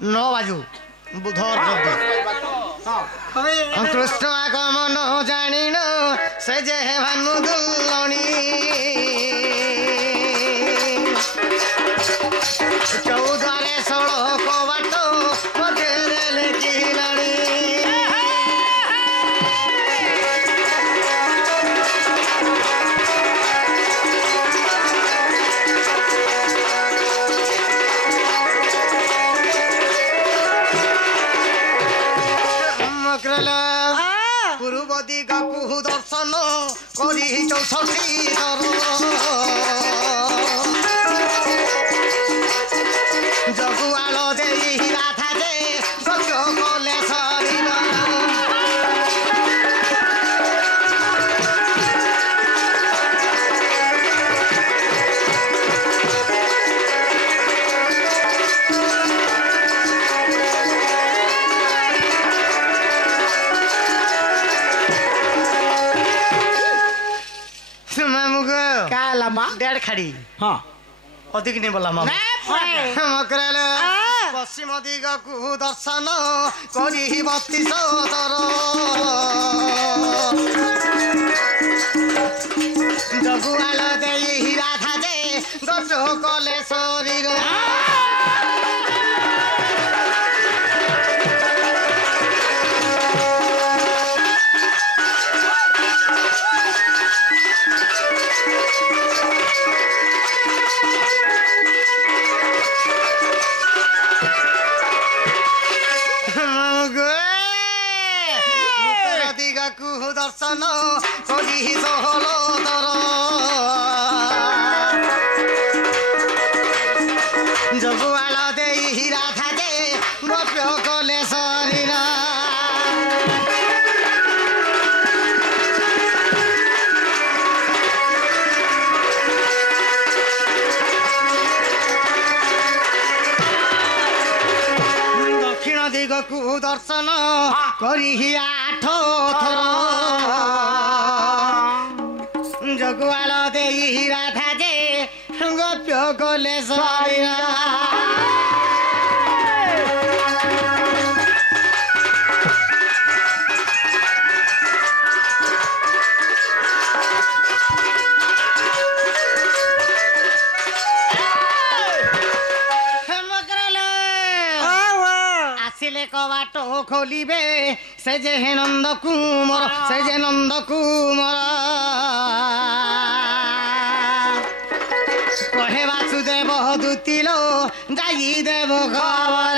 9 बाजू बुधर कृष्ण आगमन जानिन से जे भानु दुलणी चौदारे 16 बाट मध्य लेखिलाणी पूर्व दिगा को दर्शन करी 64 जगुआल दे राधा दे गजो कले शरीर डेढ़ खड़ी हाँ अधिक नहीं बोला मामा पश्चिम दिग को दर्शन करी 32 जगुआल दे राधा दे गज कले शरीर दर्शन करी 16 जगुआल दे राधा दे गोप्य कले शरीर दक्षिण दिग को दर्शन करी 8 थर जगुआल दे राधा दे गोप्य कले शरीर आसिले कबाट खोलिबे से जे नंद कुमार से जे नंद कुमार कहे वासुदेव दूतिलो जाई देव खबर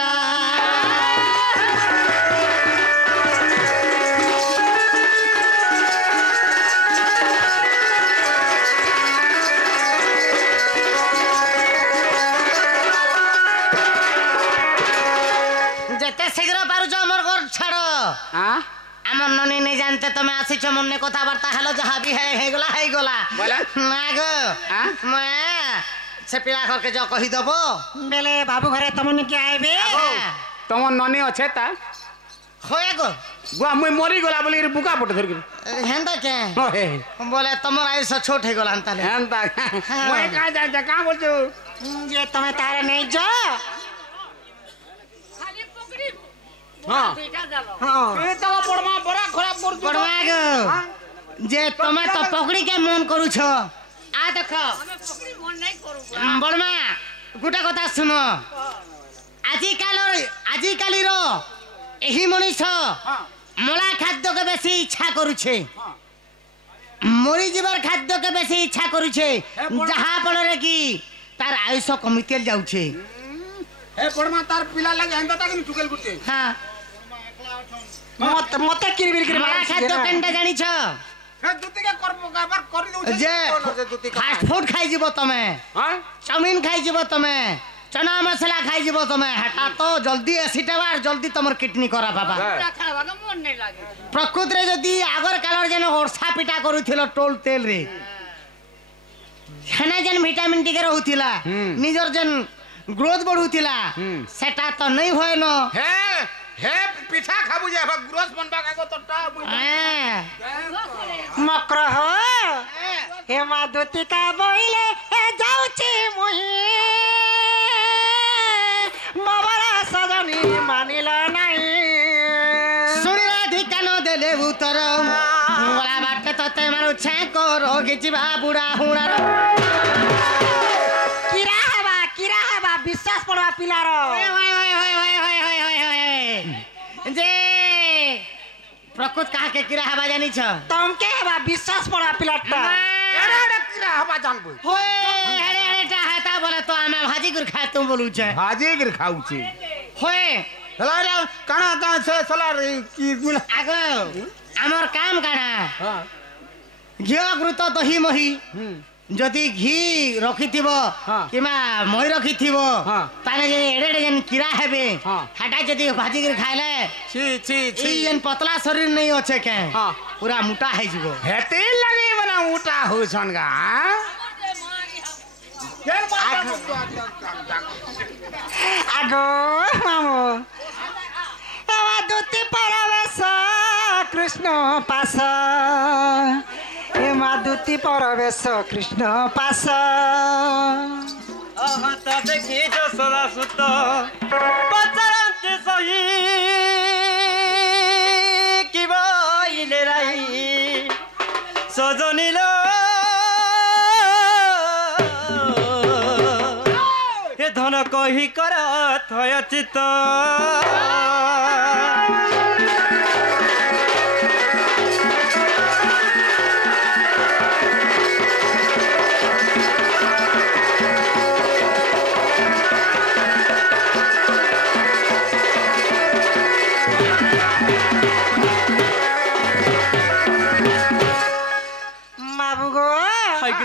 जेते शीघ्र पारुछ हमर घर छाड़ आम ननी नहीं जानते तुम्हें आसीच मन कथबार्ता हेलो जहाँ भी है गला ना गो मैं से पिला घर के जो कहीदेव बेले बाबू घरे तुम के आए तुम ननी अच्छे ता होए गो बुआ मुई मरी गला बोली बुका पट धर हेंदा के बोले तुमर आयुष छोट हे गला अंताले हेंदा मैं का जा का बोल जो ये तुम्हें तारे नहीं जो हां हां ए तो पड़मा बड़ा खराब कर दो पड़मा गो जे तुम्हें तो पकड़ी के मन करू छो आ देख हमें पकड़ी मन नहीं करू बड़मा गुटा कथा सुनो आजि काली रो एही मनीष मला खाद्य के बेसी इच्छा करू छे मरी जीवर खाद्य के बेसी इच्छा करू छे जहां पड़रे की तार आयुष कमितेल जाउ छे ए पड़मा तार पिला लागे हंदा ताकि टुकेल गुटे हां मते किरबिर किर मला खाद्य केंडा जानि छ हे दुती के कर बार करि दउ छे जे फास्ट फूड खाइ जीवो तमे हां चाउमीन खाइ जीवो तमे चना मसाला खाइ जीवो तमे हटा तो जल्दी एसिटावार जल्दी तमर किडनी करा बाबा खावा के मन नहीं लागे प्रकृति रे जदी आगर कालर जने ओरसा पिटा करूथिलो टोल तेल रे खाना जन विटामिन टी के रहउथिला निजर जन ग्रोथ बढ़ुथिला सेटा तो नहीं होय न हे पिठा खाबु जे ग्रोथ बनबा का तोटा मकर हो हे माधुती का बोइले ए जाउची मुही मबरा सजनी रो मुंगला बाटे तते मारू छेको रोगी जीवा बुढ़ा हुणार किरा हेबा विश्वास पड़वा पिलार जे प्रकृत कहा के किरा हवा जानी छ तमके हेबा विश्वास पड़वा पिलाटा एड़े एड़े किरा हवा जानबो होए हेरे हेरे टा हता बोले तो आमे भाजी गुर खा तुम बोलू छ भाजी गिर खाउची होए हला काना ता से सलार की मिला आगो हमर काम काना हां घियो गुरुत दही मही जदि घी रखिथिबो किमा मही रखिथिबो ताने जे एडे एडे जन किरा हेबे हटा जदि भाजी गिर खाइले छी छी छी ई जन पतला शरीर नहीं होछे के पूरा मोटा है जीवो हेते लगे बना मोटा हो छनगा केन आगो मामो एवा दुती परवेश कृष्ण पास एमा दुती परवेश कृष्ण पास आहता देखि जसरा सुत पचरन्ते सही कि भइले राई सजनीलो हे धन कही कर थय चित्त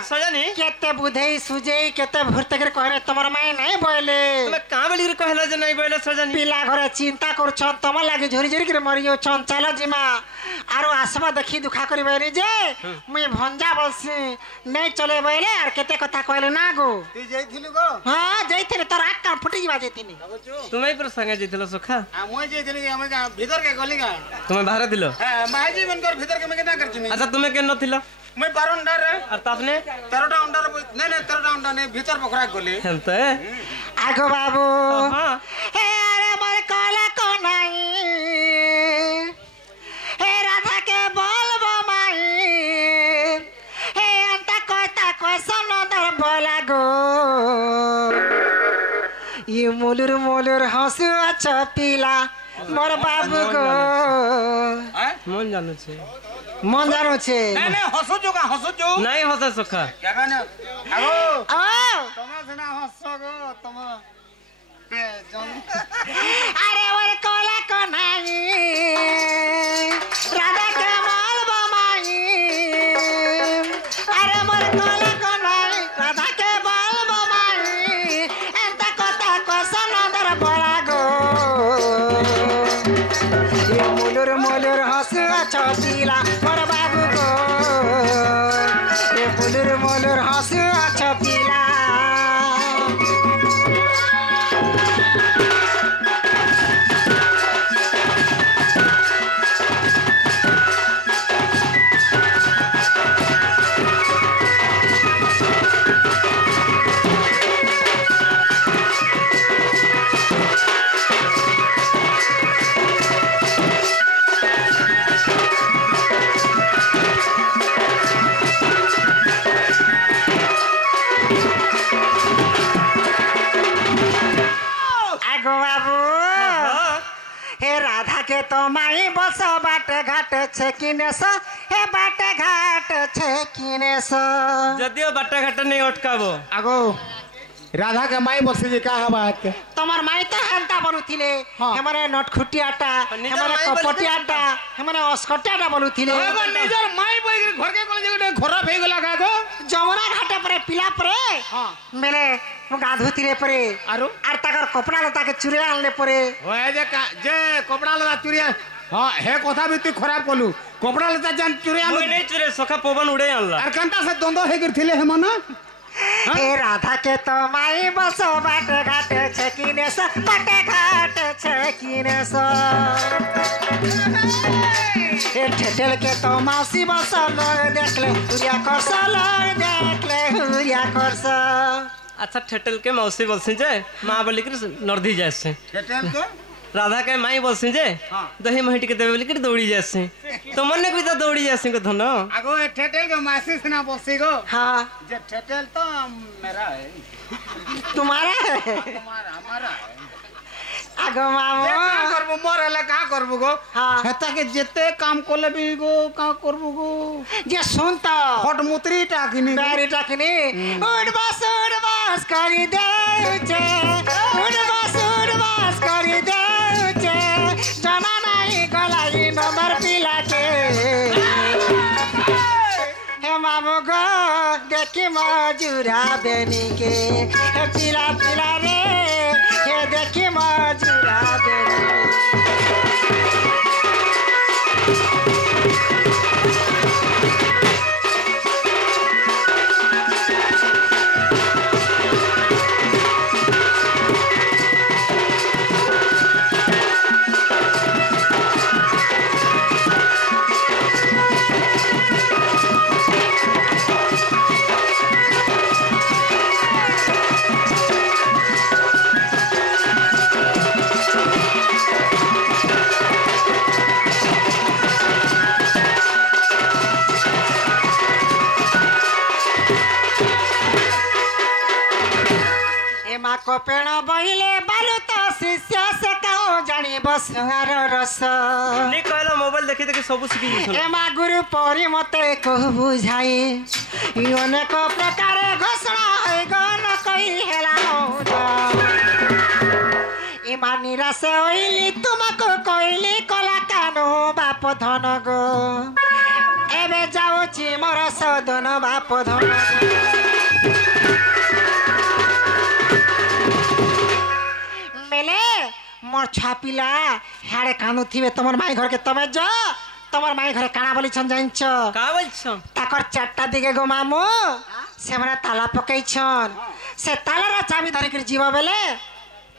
सजनी केते बुधई सुजई केते भूर्तकर कहरे तमर माई नहीं बोले तमे का बेली रे कहला जे नहीं बोले सजनी पिला घरे चिंता कर छ तम लागे झोरी झोरी के मरियो छन चल जिमा आरो आसमा देखी दुखा करी बैरी जे मुई भंजा बसी नहीं चले बैले आर केते कथा कहले ना गो तू जइथिलु गो हां जइथिले तोर आक का फुटी जिबा जइथिनी तुमे पर संगे जइथिलो सुखा आ मोय जइथिलि हम भीतर के गली का तुमे बाहर दिलो हां माजी बनकर भीतर के में केना करछिनी अच्छा तुमे के नथिलो मैं 12 अंडा रे और तापने 13टा अंडा नहीं 13टा अंडा नहीं भीतर पकड़ा गली हेंते आगो बाबू हां हे अरे मोर काला को नहीं हे राधा के बोलबो माई हे अंता कोसन दर बोला गो ये मोलुर हंसु अच्छा पीला मोर बाबू गो मन जानो छे मन जानो छे नहीं हंसो जोगा हंसो जो नहीं हंसे सुखा क्या कहने आगो ओ तमा सेना हंसो गो तमा के जन अरे और कोला को नहीं राधा के बोलबो माई अरे मोर कोला को नहीं राधा के बोलबो माई एंता कथा को सनदर बोला गो ये मोलुर हंस छपीला मोर बाबू गो ये मोलुर हंस छपीला के तो माई बस बाटे घाट छे किने स हे बाटे घाट छे किने स जदियो बाटे घाट नहीं अटकाबो आगो राधा के माई बसे जे का बात के तमर माई तो हंता बनुथिले हमरे नटखुटियाटा हमरे कपटियाटा हमरे अस्कटियाटा बनुथिले एगो निजर माई बई घर के कोन जे खराब हे गेला का गो जमुना घाटे परे पिला परे मेले गाधुतिरे परे आरो आर ताकर कपड़ा लता के चुरिया आनले परे ओए जे कपड़ा लता चुरिया हां हे कथा भी तू खराब कोलू कपड़ा लता जान चुरिया कोई नहीं चुरे सखा पवन उड़े आनला आर कंता से दोंदो हे गिरथिले हे मन हे राधा के तो माई बसो बाटे घाटे छे किने स बाटे घाट छे किने स हे ठेठल के तो मासी बसो लोग देखले हुरिया करस लोग देखले हुरिया करस अच्छा ठेठल के मौसी बोलसी जाए मां बोली के नर्दी जाए से ठेठल के राधा के माई बसी जे दही मही टिके देबे बोली कि दौड़ी जासी तो मन भी तो दौड़ी जासी को धन आगो ए ठेठेल के मासी से ना बसी गो हाँ जे ठेठेल तो मेरा है तुम्हारा है हमारा हमारा है आगो का मामू करबो मोर हला का करबो गो हाँ हेता के जेते काम कोले भी गो का करबो गो जे सुन तो हट मुतरी टाकिनी बैरी टाकनी उड़ बस करी दे छे उड़ बस करी दे छे जना नहीं गलाई नंबर पिला के हे मामू गो देखी मजूरा बेनी के हे पिला पिला रे हे देखी मजूरा बेनी को पेड़ बहिले बालू तो शिष्य से कहो जानी बसुआर रस नी कहला मोबाइल देखि देखि सब सिखि जइसन ए मा गुरु परी मते को बुझाई अनेक प्रकार घोषणा है गन कही हेला इमा निराश होइली तुमको कोइली कला कानो बाप धन गो एबे जाउची मोर सदन बाप धन मेले मोर छापिला हाड़े कानु थिबे तमर माई घर के तमे जा तमर माई घर काना बोली छन जाइछ का बोलछ ताकर चारटा दिगे गो मामू से मने ताला पकई छन से ताला रा चाबी धरि के जीवा बेले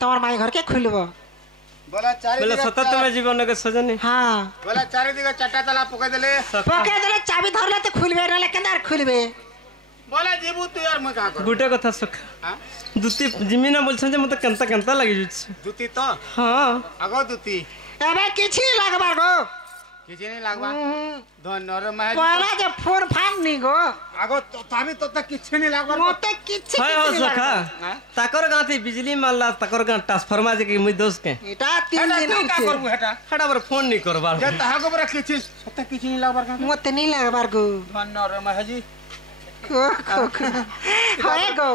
तमर माई घर के खुलबो बोला चारी बोले सतत में जीवन के सजनी हां बोला चारी दिगा चट्टा ताला पके देले चाबी धरले तो खुलबे रे लेकिन यार खुलबे बोला जीबू तू यार मैं का कर गुटे कथा सखा दुती जिमिना बोलछन जे मते केनता केनता लागि जुछ दुती तो हां आगो दुती एबे किछि लागबा गो किछि नहीं लागबा धन रे मैं पहला जे फोन फान नी गो आगो तो ताबी तो तक किछि नहीं लागबा मोते किछि हाय हो सखा ताकर गाथी बिजली मारला ताकर गा ट्रांसफार्मर जे के मुई दोस्त के इटा 3 दिन का करबू हेटा हटा बर फोन नहीं करबार जे तहागो बरा किछि तक किछि नहीं लागबा का मोते नहीं लागबा गो धन रे मैं जी होए गो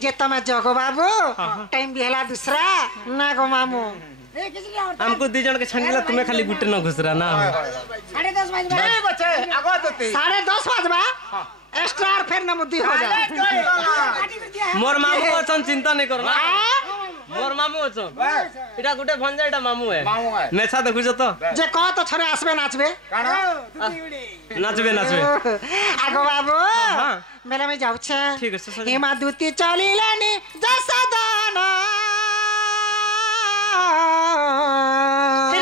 जे तमे जगो बाबू टाइम भी हला दूसरा ना गो मामू हमको दी जन के छंगला तुम्हें खाली गुटे न घुसरा ना 10:30 बजे नहीं बचे आगो दुती 10:30 बजबा एक्स्ट्रा और फिर न मुद्दी हो जा मोर मामू अछन चिंता नहीं करना मोर मामू अछन इटा गुटे भंजा इटा मामू है नेछा देखु छ तो जे कह तो छरे आसबे नाचबे नाचबे नाचबे आगो बाबू हां मेला में जाउ छे ठीक है सर हेमा दूती चलिलानी जसदाना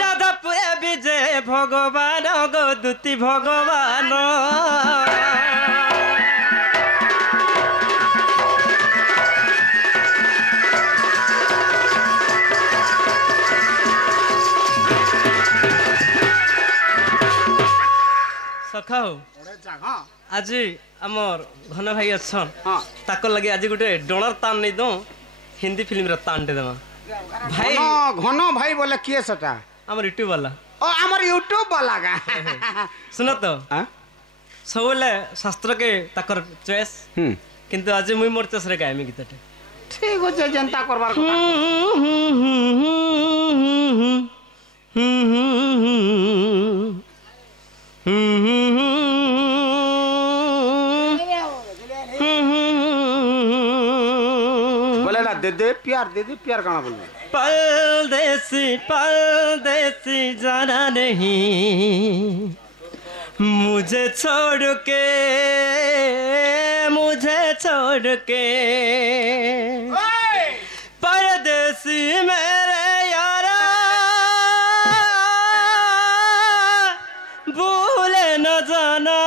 राधा पुरे विजय भगवान गो दूती भगवान सखा हो आज आमर घन भाई अच्छन ताकर लगे आज गोटे डोनर तान नहीं दो हिंदी फिल्म रे तान दे देमा भाई घन भाई बोले किए सटा आमर यूट्यूब वाला ओ हमर यूट्यूब वाला का सुन तो सबले शास्त्र के ताकर चॉइस किंतु आज मुई मोर चॉइस रे गायमी गीतटे ठीक हो जे जनता करबार बोले ना दे दे प्यार गाना बोल परदेसी जाना नहीं मुझे छोड़ के परदेसी मेरे यारा भूले न जाना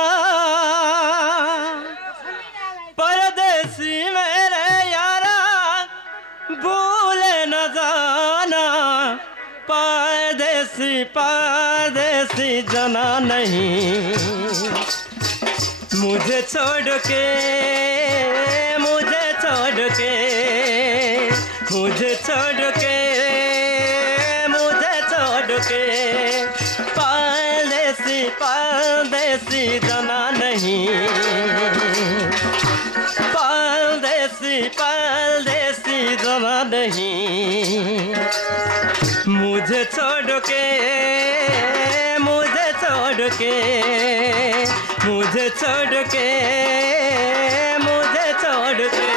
परदेसी मेरे यारा भूले न जाना परदेसी जाना नहीं मुझे छोड़ के मुझे छोड़ के मुझे छोड़ के मुझे छोड़ के परदेसी परदेसी जाना नहीं परदेसी परदेसी जाना नहीं मुझे छोड़ के मुझे छोड़ के मुझे छोड़ के मुझे छोड़ के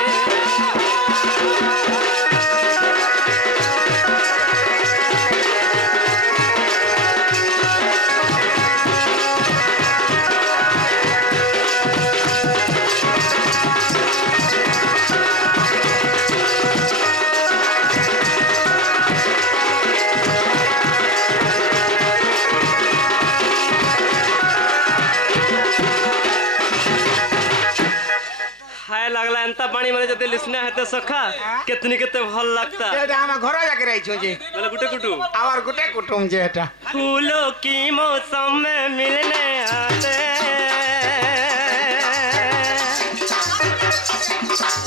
लगला एंता पानी मारे जते लिसना हेते सखा कितनी केते भल लगता एटा हम घर जाके रही छु जी बोले गुटे कुटुम आवर गुटे कुटुम जे एटा फूलों की मौसम में मिलने आते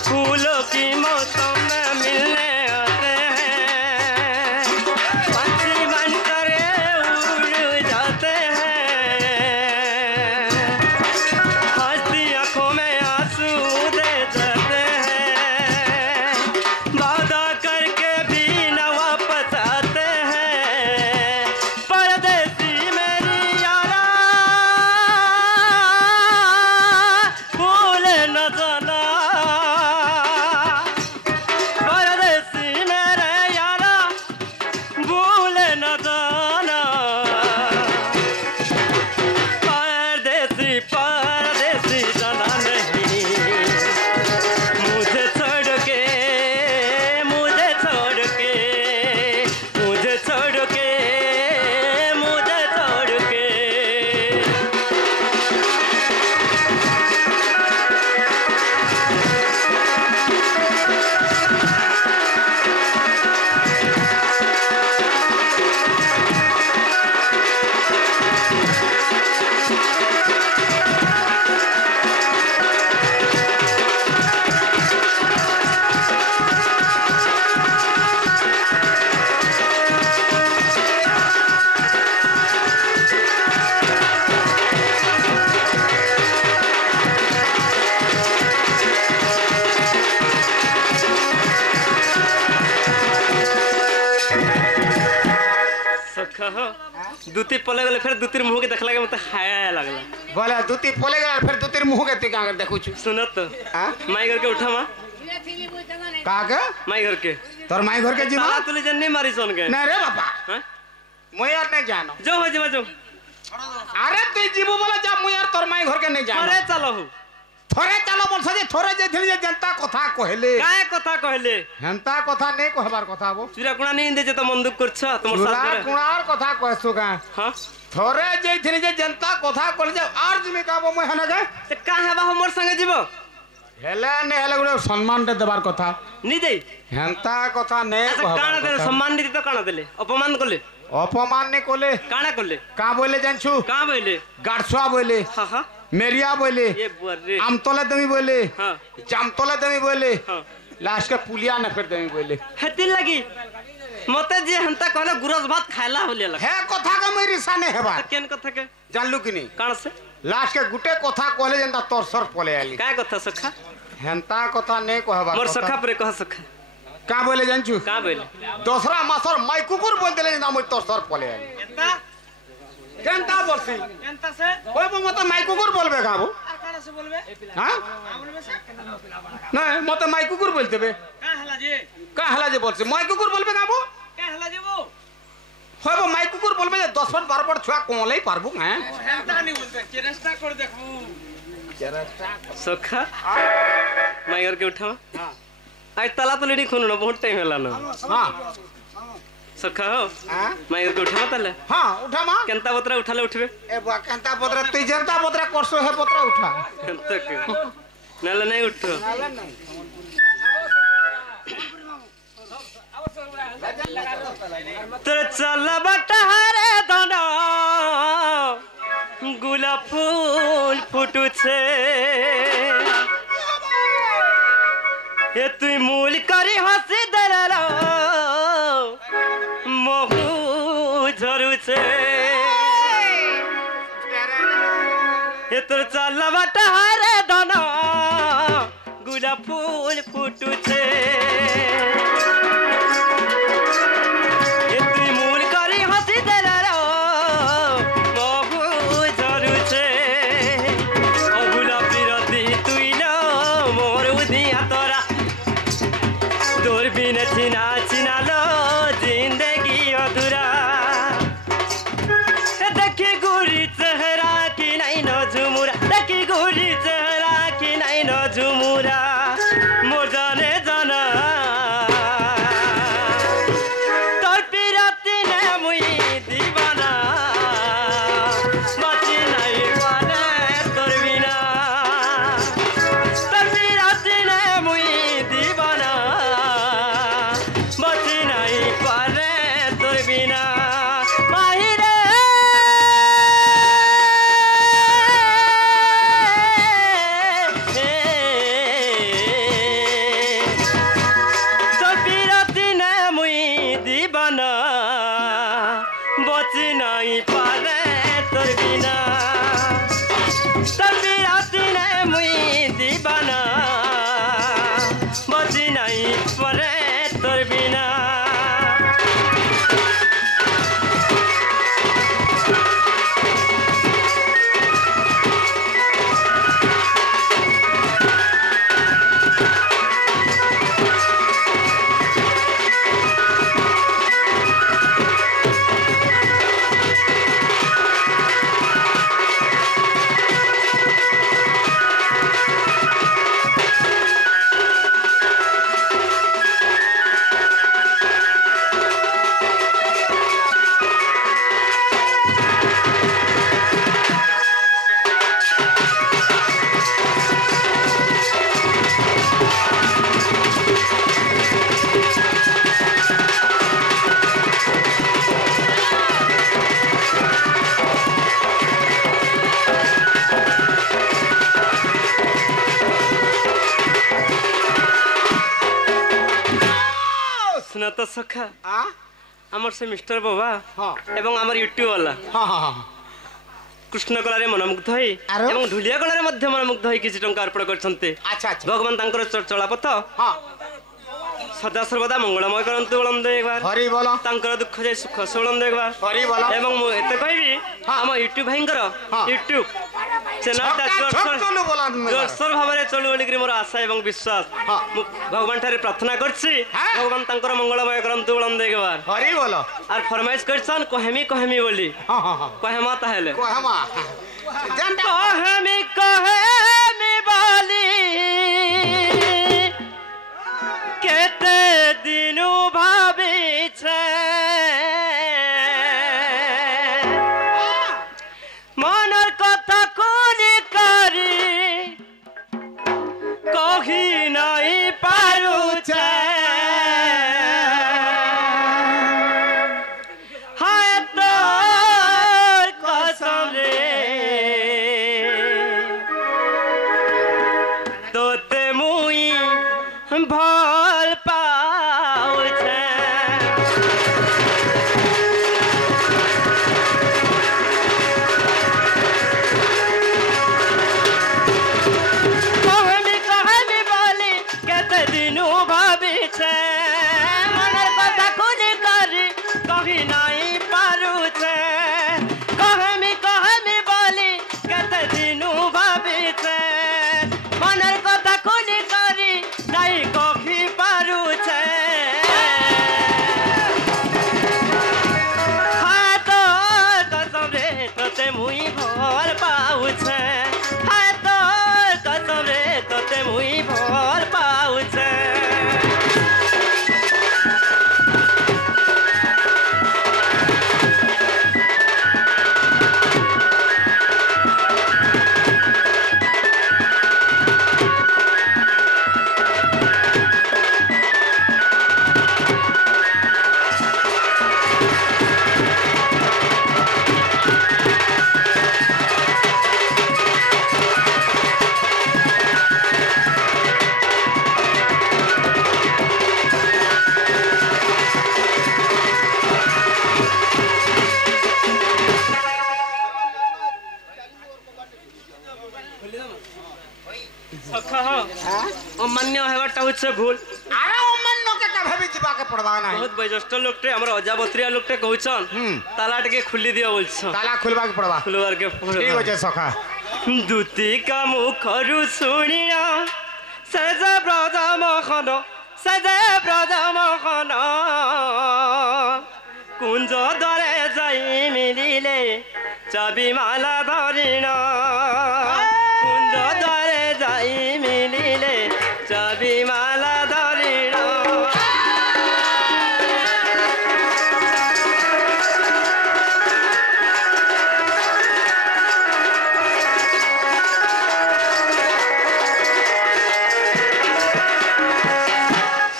फूलों की मौसम में मिलने आते हैं पंछी बनकर उड़ जाते हैं हंसती आंखों में आंसू दे जाते हैं वादा करके भी न वापस आते हैं परदेसी मेरी यारा भूल न जाना परदेसी मेरे यारा भूल न जाना परदेसी परदेसी जाना नहीं मुझे छोड़ के मुझे छोड़ के मुझे छोड़ के मुझे छोड़ के सखा हो दूती पले गले फिर दूतीर मुंह के देखला के मते हाय लागला बोले दूती पोले गला फिर दूतीर मुंह के ती का देखु छु सुनत तो हां माई घर के उठा मा का के माई घर के तोर माई घर के जीवा ताला तुले जन नहीं मारी सोन के नहीं रे बाबा हैं मैं यार नहीं जानो जो हो जीवा जो अरे तू जीवो बोला जा मैं यार तोर माई घर के नहीं जानो अरे चलो हो थोरे चलो बोल सजे थोरे जे थिली जे जनता कथा कहले काय कथा कहले हेंता कथा नहीं कहबार कथा बो चुरा कुणा नहीं दे जे तो मन दुख करछ तुमर चुरा साथ कुणार कथा कहसु का हां थोरे जे थिली जे जनता कथा कहले जे आर जिमे का बो मैं हना के ते का हेबा हमर संगे जीवो हेले ने हेले गुडे सम्मान दे देबार कथा नहीं दे हेंता कथा नहीं अच्छा कहबार काना दे सम्मान दी तो काना देले अपमान करले अपमान ने कोले काना करले का बोले जानछु का बोले गाड़सुआ बोले हां हां मेरिया बोले ये बुरे आमतोला दमी बोले हां जामतोला दमी बोले हां लास्ट के पुलिया ने फिर दमी बोले हती लगी मते जे हंता कहले गुरस भात खायला होले लग हे कथा का मेरी साने हेबा केन कथा के जानलु कि नहीं कान से लास्ट के गुटे कथा कहले जनता तोर सर पले आली काय कथा सखा हेंता कथा नहीं कहबा मोर सखा पर कह सखा का बोले जानछु का बोले दूसरा मासर माई कुकुर बोल देले ना मैं तोर सर पले आली एता जनता बोलसी एंता से ओए मत माई कुकुर बोलबे का बो काना से बोलबे हां नहीं मत माई कुकुर बोलते बे का हला जे का हला जे बोलसे माई कुकुर बोलबे का बो का हला जे वो হয় বো মাই কুকুর বলবে যে 10 ফুট 12 ফুট ছুয়া কোমলাই পারবো হ্যাঁ হেলতা নি বলবে চেষ্টা করে দেখু সখা মাইगर के उठावा हां आज ताला तो लेडी खोनो ना बहुत टाइम होला ना हां सखा हो हां माइगर के उठावा ताले हां उठा मा केनता बतरा उठाले उठबे ए बा केनता पत्रा तुई जनता पत्रा करसो हे पत्रा उठा केनता के नाले नहीं उठो नाला नहीं तेरे चल बटहरे ফুটুছে এ তুই মূল করি হাসি দেলাল মহু ঝরুছে এ তোর চাল্লা বাটা হারে ধন গোলাপ ফুল ফুটুছে এ তুই মূল করি হাসি দেলাল মহু ঝরুছে ও গোলাপি রতি তুই না মোর উদিয়া তোরা তোর বিনে চিনা চিনালো জিন্দগি অধুরা দেখি গুরি চেহারা কি নাই ন ঝুমুরা দেখি গুরি চেহারা কি নাই ন ঝুমুরা মোর জানে জানা তোর পিরাতি নে মুই দিবানা বাঁচি নাই পারে তোর বিনা তোর পিরাতি নে মুই দিবানা বাঁচি নাই পারে তোর বিনা মাহিরে তোর পিরাতি নে মুই দিবানা বাঁচি নাই পারে তোর বিনা তোর পিরাতি নে মুই দিবানা বাঁচি নাই পারে তোর বিনা सुना तो सखा आमर से मिस्टर बाबा एवं आमर यूट्यूब वाला कृष्ण कलारे मनमुग्ध होई आरो? एवं ढुलिया कलारे मध्य मनमुग्ध होई किछि टंका अर्पण करछन्ते अच्छा अच्छा भगवान तांकर चलापथ हाँ सदा सर्वदा मंगलमय करंतु बोलंद एक बार हरि बोलो तांकर दुख जाय सुख बोलंद एक बार हरि बोलो एवं मु एते कहबी हम यूट्यूब भाईंकर यूट्यूब चैनल टा चलो बोला जोरसोर भाବରେ चलु बोलिकरी मोर आशा एवं विश्वास मु भगवान ठारे प्रार्थना करछि भगवान तांकर मंगलमय करंतु बोलंद एक बार हरि बोलो और फरमाइश करछन कहमी बोली हाँ हाँ हाँ कहमा ताहेले कहमा जानता कहमी बोली केते दिनु भाबी छे मनर कथा कोनी करी कही नहीं पारू छे हाय तोर कसम रे तोते मुई भल पाऊ छे कहमी बोली केते दिनु भाबी छे मनर कथा कोनी करी कही नहीं पारू छे कहमी बोली केते दिनु भाबी छे मनर कथा कोनी करी नहीं कही पारू छे हाय तोर कसम रे तोते मुई भल पाऊ छे हाय तोर कसम रे तोते मुई भल पाऊ छे से भूल अरे ओमन नो के कभी भी जीवा के पड़वा नहीं बहुत वयोज्येष्ठ लोकटे हमर अजाबत्रिया लोकटे कहउछन ताला टिके खुली दियो बोलछन ताला खुलवा के पड़वा खुलवार के ठीक हो जे सखा दूती का मुखरु सुनिना सज ब्रज मोहन कुंज दरे जाई मिलिले चाबी माला धरिण कुंज दरे जाई मिलिले चाबी माला धरिण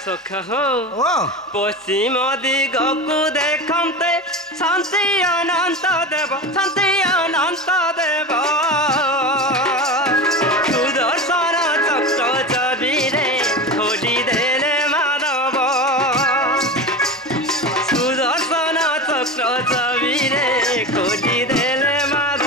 सखा हो ओ पश्चिम दिगकु देखन्ते शान्ति अनन्त देव सुदर्शन चक्र चाबिरे खोली देले माधव सुदर्शन चक्र चाबिरे खोली देले माधव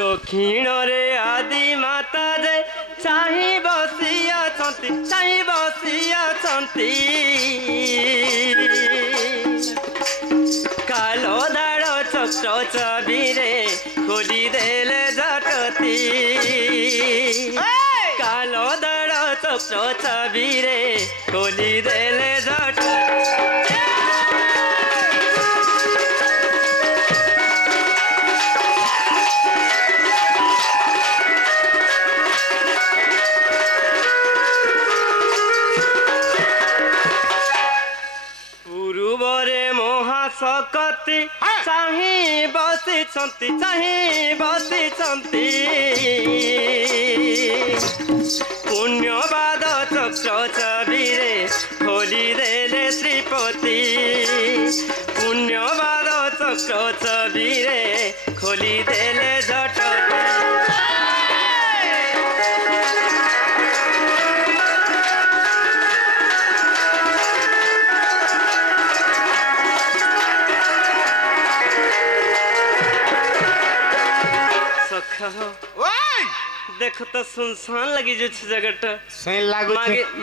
दक्षिण रे आदि माता जे चाहि बसिया छंती कालो दाड़ चक्र चाबिरे खोली देले जटती कालो दाड़ चक्र चाबिरे खोली देले जटती सकती चाहि बसिछंती पुण्यवाद चक्र चाबिरे खोली देले श्रीपति पुण्यवाद चक्र चाबिरे खोली देले जटपति ओए देखो तो सुनसान लगी जो जगह सही लागु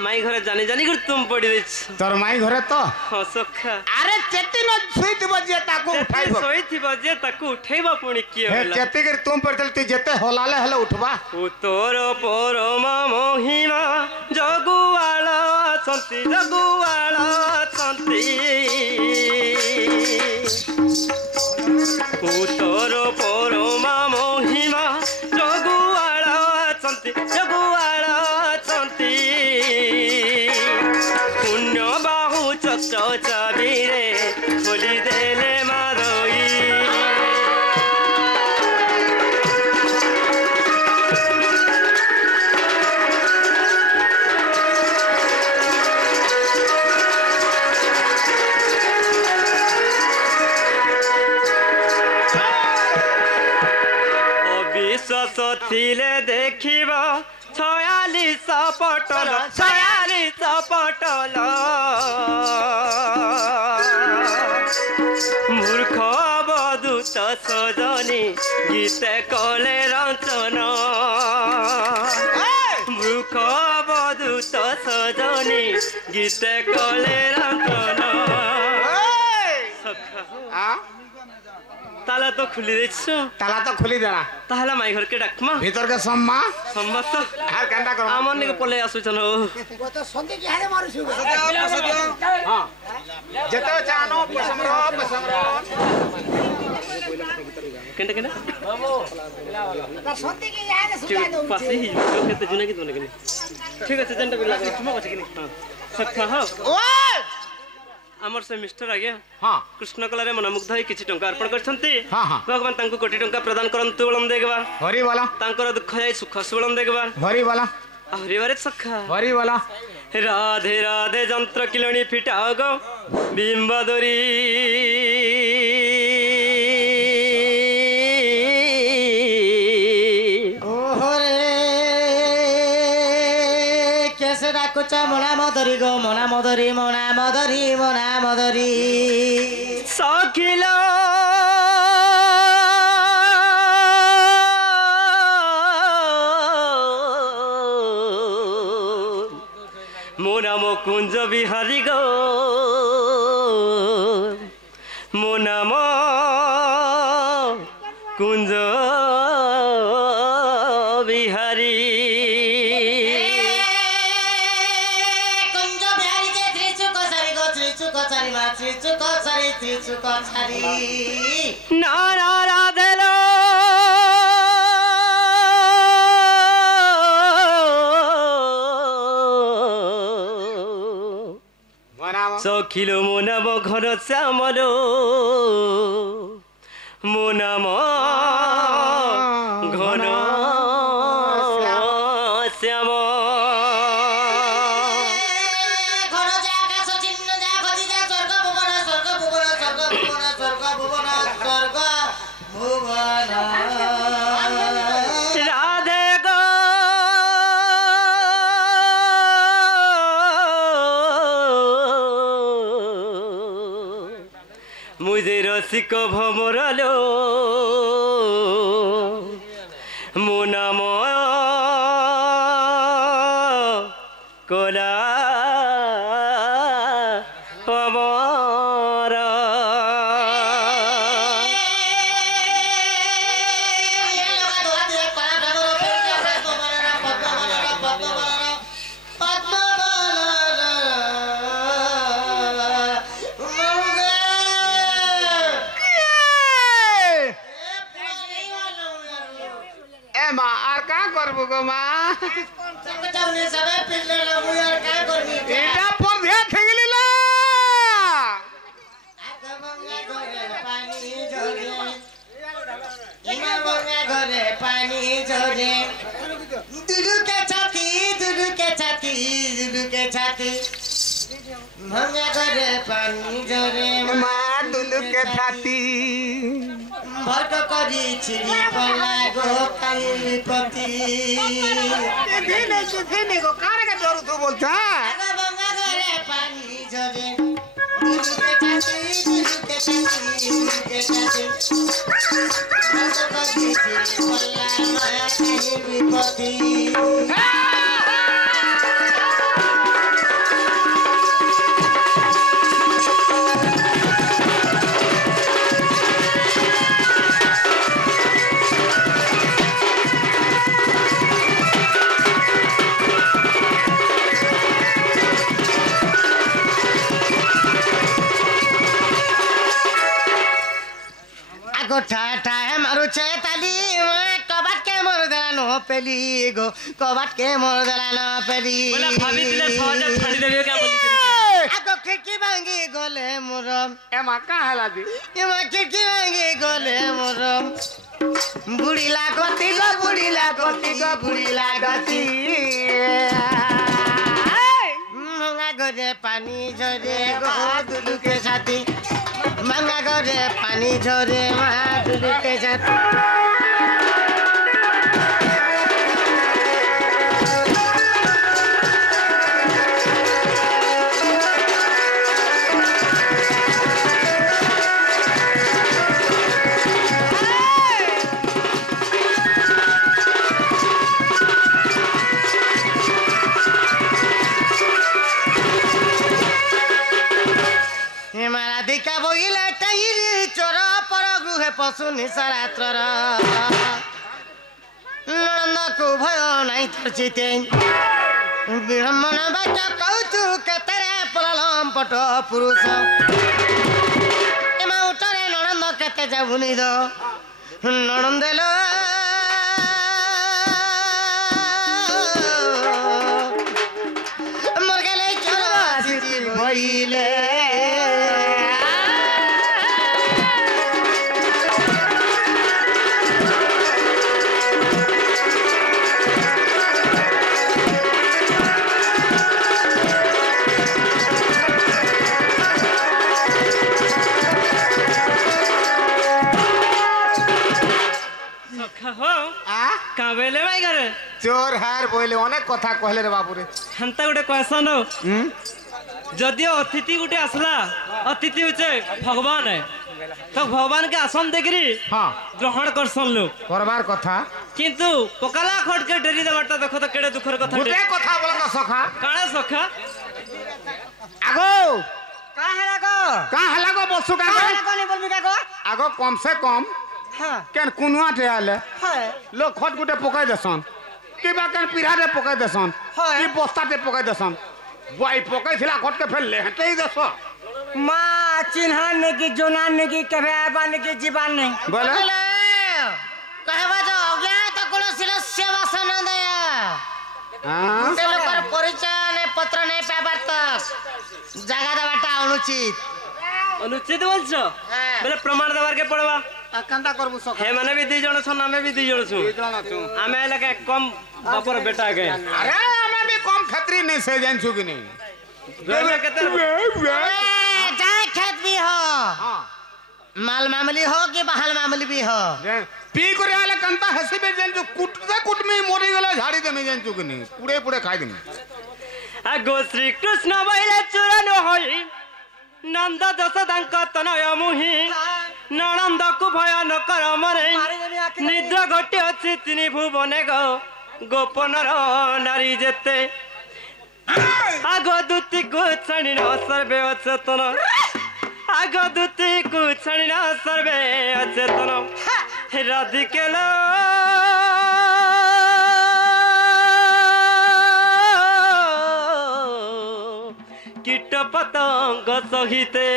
माई घरे जाने जानी कर तुम पड़ी दे तोर माई घरे तो हां सखा अरे चेती न सुईत बजे ताको उठाइबो सोईथि बजे ताको उठैबा पुणी के हे होला चेती कर तुम पड़तल तू जेते होलाले हले उठबा ओ तोर परम महिमा जगुवाला छंती ओ तोर परम महिमा जगुवाला छंती पुण्य बाहु चक्र चाबिरे खोली देले मारोई अविश्वास थिले देखिबा 46 पटल मूर्ख अवधूत सजनी गीते कले रंचन मूर्ख अवधूत सजनी गीते कले रंचन ताला तो खुली देछु ताला तो खुली देना ताहला माई घर के डाकमा भीतर के सम्मा संबत हार केंदा कर आमन के पले आसु छन तो संदे की हारे मारुछु हां जते चानो पसमरो केंदा तो संदे की हारे सुजा दो पासे ही जो खेत जुना की दोने के ठीक है जंटा बिला तुम को छकिनी हां सखा हो ओए आमर से मिस्टर आ गया हां कृष्ण कला रे मनमुग्ध होई किछि टंका अर्पण करछंती हां हां भगवान तांको कोटी टंका प्रदान करंतु बलम देगबा हरि वाला तांकर दुख जाय सुख सुबलम देगबा हरि वाला हरि बारे सखा हरि वाला राधे राधे जंत्र किलणी फिटाओ गो बिंबादरी ओहरे कैसे डाकुचा मोड़ा मदरी गो সখিল মো নাম কুঞ্জ বিহারী গো মো নাম কুঞ্জ বিহারী কুঞ্জ বিহারী যে ত্রিচুক সারি গো ত্রিচুক সারি মা ত্রিচুক সারি ত্রিচুক সারি না না রাধেল সখিল মো নাম ঘন শ্যামল মো নাম ঘন শ্যাম ঘন যা আকাশ চিহ্ন যা গতি যা স্বর্গ ভুবন স্বর্গ ভুবন স্বর্গ ভুবন স্বর্গ ভুবন স্বর্গ ভুবন রাধে গো মুঝে রসিক ভমরালো মো নাম কলা অমর মা আর কা করবো গো মা এটা পর ধ্যান থেকে লিলা ঘরে পানি ঝরে দুলুকে ছাতি দুলুকে ছাতি দুলুকে ছাতি ভাঙা ঘরে পানি ঝরে মা দুলুকে ছাতি ভট করি ছিড়ি পলা গো কালিপতি দিনে গো কারে কে জরু তো বলছা ভাঙা ঘরে পানি ঝরে দুলুকে ছাতি দুলুকে ছাতি দুলুকে ছাতি ভট করি ছিড়ি পলা মায়া কালিপতি मारू ताली कबाट के मोर दलानो पेली गो कबाट के मोर दलानो पेली भाभी दिले सहज छाड़ी देबे क्या बोली आगो खिड़की भांगी गले मोर ए मा का हला दी एमा खिड़की भांगी गले मोर बुढ़ी लागती गो बुढ़ी लागती गो बुढ़ी लागती मंगा गरे पानी झरे गो दुलुके साथी मंगा गरे पानी झरे मा दुलुके साथी पशु निशारात्र नंदको भयो नाइ तर्चिते विडम्बना बाचा कौचु केतरे पललम पट पुरुष एमा उठरे ननंद केते जाबुनी दो ननंदेलो मरगले चलो आसी भइले কাবেলে ভাই ঘরে চোর হার বইলে অনেক কথা কহলে রে বাবু রে হান্তা গোটে কোয়েশ্চন যদিও অতিথি গোটে আসলা অতিথি হচ্ছে ভগবান तो भगवान के आसन देखरी हाँ ग्रहण करसन लोग करबार कथा किंतु पकाला खट के डेरी देवाटा देखो तो केड़े दुखर कथा गुटे कथा बोला सखा काणे सखा आगो का हला को का हला को बसु का हला को नहीं बोलबी का को आगो कम से कम हां केन कुनुआ टे आले हां लोग खट गुटे पकाई देसन कि बा केन पीढ़ा रे पकाई देसन हाँ। कि बस्ता टे पकाई देसन वाई पकाई थिला खट के फेल ले हटे ही देसो माँ चिन्हान ने की जोनान ने की कभे आबान ने की जीवान नहीं बोले कहवा जो हो गया तो कोनो सिला सेवा सन दया हां ते लोकर परिचय ने पत्र नहीं पाबार तक जगह दबाटा अनुचित अनुचित बोलछो बोले प्रमाण देवार के पड़वा कंदा करबु सखा हे माने भी दी जण छन हमें भी दी जण छु हमें लगे कम बापर बेटा के अरे हमें भी कम खतरी नहीं से जान छु कि नहीं घर केते जाए खेत भी हो हां माल मामली हो कि बहाल मामली भी हो पी करे वाले कंता हसी बे जान छु कुटते कुट में मोरी गले झाड़ी दे में जान छु कि नहीं पुड़े पुड़े खाई दे आगो श्री कृष्ण बहिले चुरन होई नंद दशदांक तनय मुहि ननंद को भय न कर मरे निद्रा घटे अछि तिनि भुवने गो गोपनर नारी जेते आगो दूती को छणिन सर्वे अचेतन आगो दूती को छणिन सर्वे अचेतन राधिकेला कीट पतंग सहिते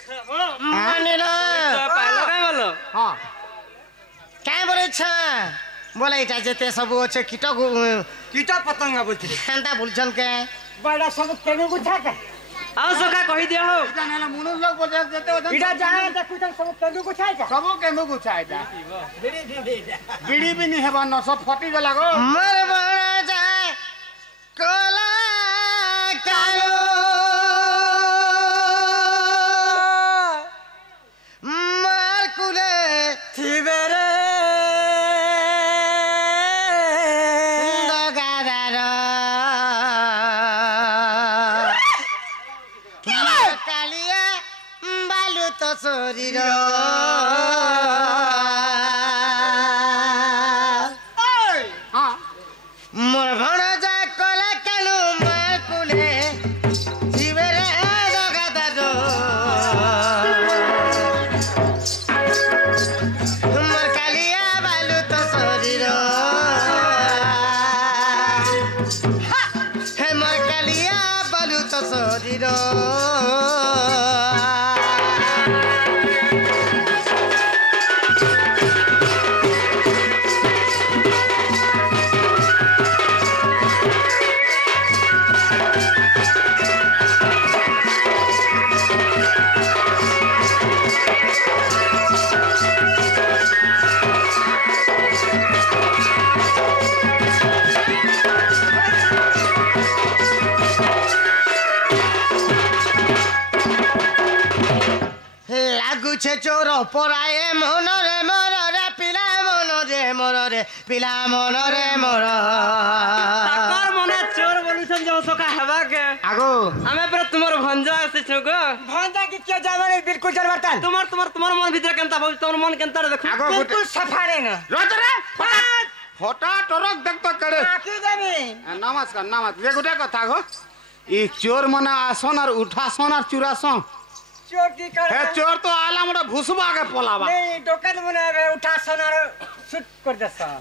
मानिलो पाइलो काय बोलो हां काय बोले छ बोला इटा जेते सब अच्छे कीट पतंग बोलथि खांता बोलछन के बड़ा सब तेनु गुछा के आओ सखा कहि दिया हो जानेला मुनु लोग बोल देते हो इटा जाए देखु तन सब तेनु गुछा के सब केंदु गुछाइता बीड़ी भी नहीं हेबा न सब फटी गला गो मर बड़ा जाए कोला कालो मार कुले थिबेरे दगादार कालिया बालु तो शरीर हां मोर भण जा कोला कालू मार कुले थिबेरे दगादार मोर कालिया बालु तो शरीर हे मोर कालिया बालु तो शरीर লাগুছে চোর পরায়ে মনরে মনরে পিলা মনরে মনরে পিলা মনরে মর ताकर मने चोर बोलुछन जो सखा हेबा के आगो हमें पर तुमर भंजा आसी छु गो भंजा की क्या जाने बिल्कुल जरवतन तुमर मन भीतर केनता भाव तुमर मन केनता देखो आगो बिल्कुल सफा रे ना रोज रे फटा टरक देख तो करे आकी देबी नमस्कार नमस्कार ये गुटे कथा गो ई चोर मने आसन और उठासन और चुरासन चोर की कर हे चोर तो आला मोटा भुसबा के पलावा नहीं दोकान मने उठा सोनार शूट कर दसन